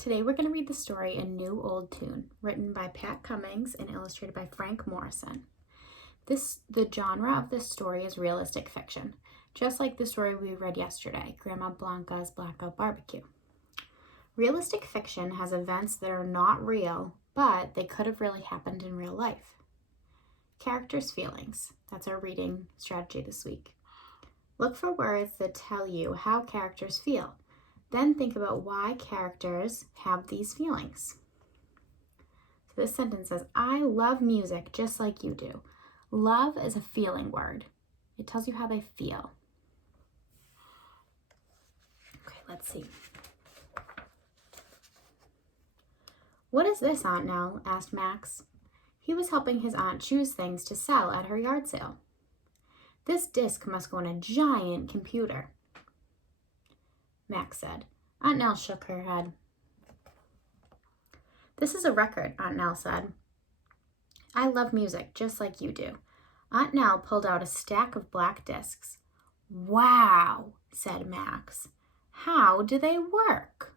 Today we're going to read the story A New Old Tune, written by Pat Cummings and illustrated by Frank Morrison. The genre of this story is realistic fiction, just like the story we read yesterday, Grandma Blanca's Blackout Barbecue. Realistic fiction has events that are not real, but they could have really happened in real life. Characters' feelings. That's our reading strategy this week. Look for words that tell you how characters feel. Then think about why characters have these feelings. So this sentence says, I love music just like you do. Love is a feeling word. It tells you how they feel. Okay, let's see. What is this, Aunt Nell? Asked Max. He was helping his aunt choose things to sell at her yard sale. This disc must go in a giant computer, Max said. Aunt Nell shook her head. This is a record, Aunt Nell said. I love music, just like you do. Aunt Nell pulled out a stack of black discs. Wow, said Max. How do they work?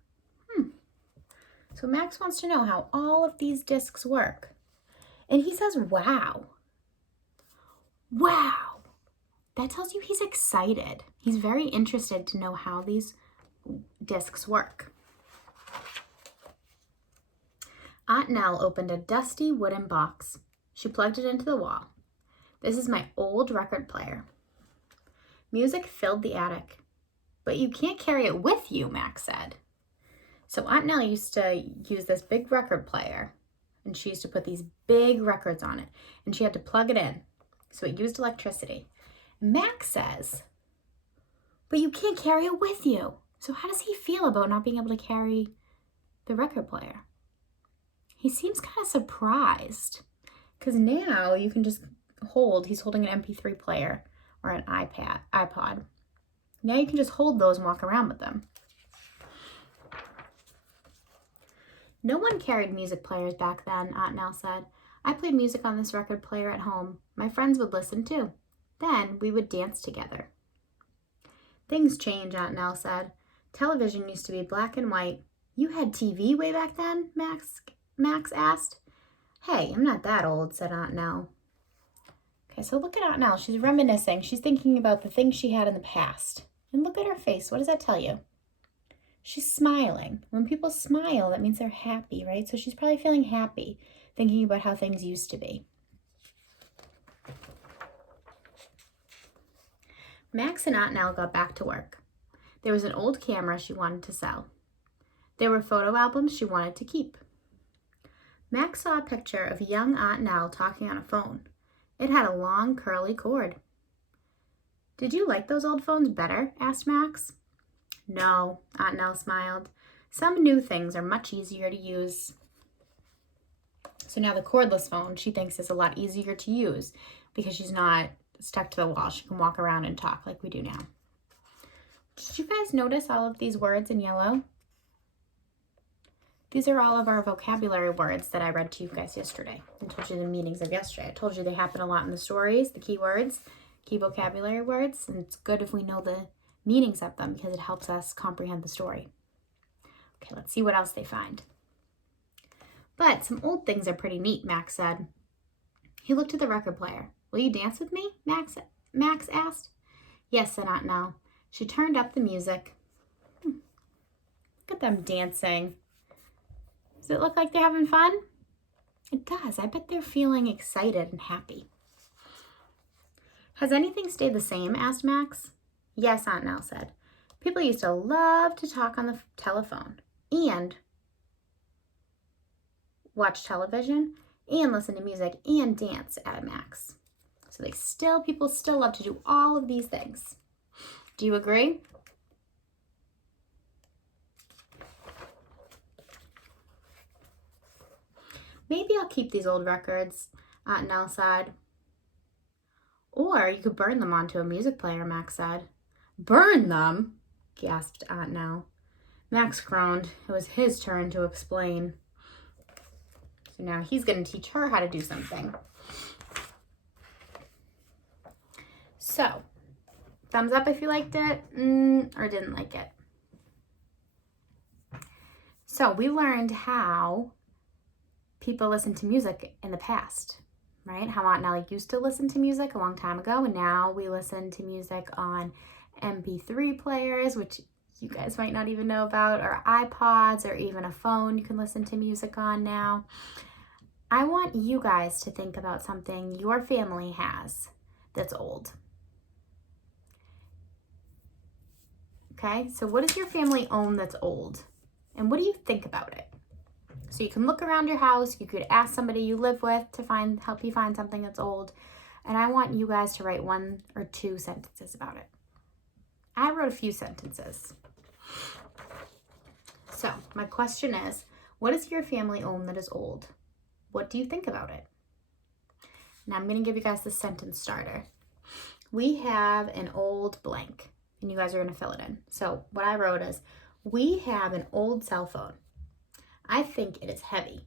So Max wants to know how all of these discs work. And he says, wow. Wow. That tells you he's excited. He's very interested to know how these discs work. Aunt Nell opened a dusty wooden box. She plugged it into the wall. This is my old record player. Music filled the attic. But you can't carry it with you, Max said. So Aunt Nell used to use this big record player, and she used to put these big records on it, and she had to plug it in. So it used electricity. Max says, but you can't carry it with you. So how does he feel about not being able to carry the record player? He seems kind of surprised because now you can just he's holding an MP3 player or an iPod. Now you can just hold those and walk around with them. No one carried music players back then, Aunt Nell said. I played music on this record player at home. My friends would listen too. Then we would dance together. Things change, Aunt Nell said. Television used to be black and white. You had TV way back then? Max asked. Hey, I'm not that old, said Aunt Nell. Okay, so look at Aunt Nell. She's reminiscing. She's thinking about the things she had in the past. And look at her face. What does that tell you? She's smiling. When people smile, that means they're happy, right? So she's probably feeling happy, thinking about how things used to be. Max and Aunt Nell got back to work. There was an old camera she wanted to sell. There were photo albums she wanted to keep. Max saw a picture of young Aunt Nell talking on a phone. It had a long, curly cord. Did you like those old phones better? Asked Max. No, Aunt Nell smiled. Some new things are much easier to use. So now the cordless phone she thinks is a lot easier to use because she's not stuck to the wall. She can walk around and talk like we do now. Did you guys notice all of these words in yellow? These are all of our vocabulary words that I read to you guys yesterday and told you the meanings of yesterday. I told you they happen a lot in the stories, the key words, key vocabulary words, and it's good if we know the meanings of them because it helps us comprehend the story. Okay, let's see what else they find. But some old things are pretty neat, Max said. He looked at the record player. Will you dance with me? Max asked. Yes, said Aunt Nell. She turned up the music. Look at them dancing. Does it look like they're having fun? It does. I bet they're feeling excited and happy. Has anything stayed the same? Asked Max. Yes, Aunt Nell said. People used to love to talk on the telephone and watch television and listen to music and dance, added Max. So people still love to do all of these things. Do you agree? Maybe I'll keep these old records, Aunt Nell said. Or you could burn them onto a music player, Max said. Burn them? Gasped Aunt Nell. Max groaned. It was his turn to explain. So now he's going to teach her how to do something. So, thumbs up if you liked it or didn't like it. So we learned how people listen to music in the past, right? How Aunt Nellie used to listen to music a long time ago, and now we listen to music on MP3 players, which you guys might not even know about, or iPods, or even a phone you can listen to music on now. I want you guys to think about something your family has that's old. Okay, so what does your family own that's old? And what do you think about it? So you can look around your house, you could ask somebody you live with to help you find something that's old. And I want you guys to write 1 or 2 sentences about it. I wrote a few sentences. So my question is, what does your family own that is old? What do you think about it? Now I'm going to give you guys the sentence starter. We have an old blank, and you guys are going to fill it in. So what I wrote is, we have an old cell phone. I think it is heavy.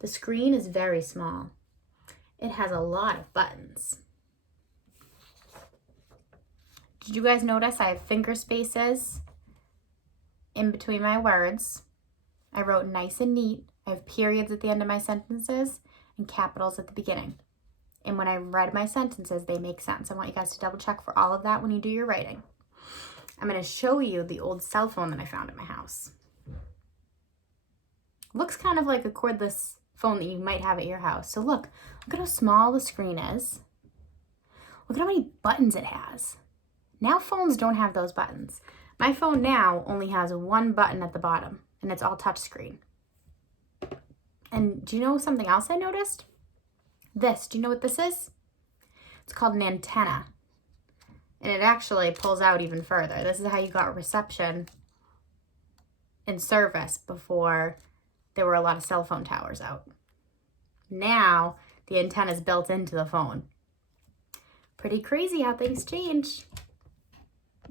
The screen is very small. It has a lot of buttons. Did you guys notice I have finger spaces in between my words? I wrote nice and neat. I have periods at the end of my sentences and capitals at the beginning. And when I read my sentences, they make sense. I want you guys to double check for all of that when you do your writing. I'm going to show you the old cell phone that I found at my house. Looks kind of like a cordless phone that you might have at your house. So look at how small the screen is. Look at how many buttons it has. Now phones don't have those buttons. My phone now only has 1 button at the bottom, and it's all touch screen. And do you know something else I noticed? Do you know what this is? It's called an antenna. And it actually pulls out even further. This is how you got reception and service before there were a lot of cell phone towers out. Now the antenna is built into the phone. Pretty crazy how things change.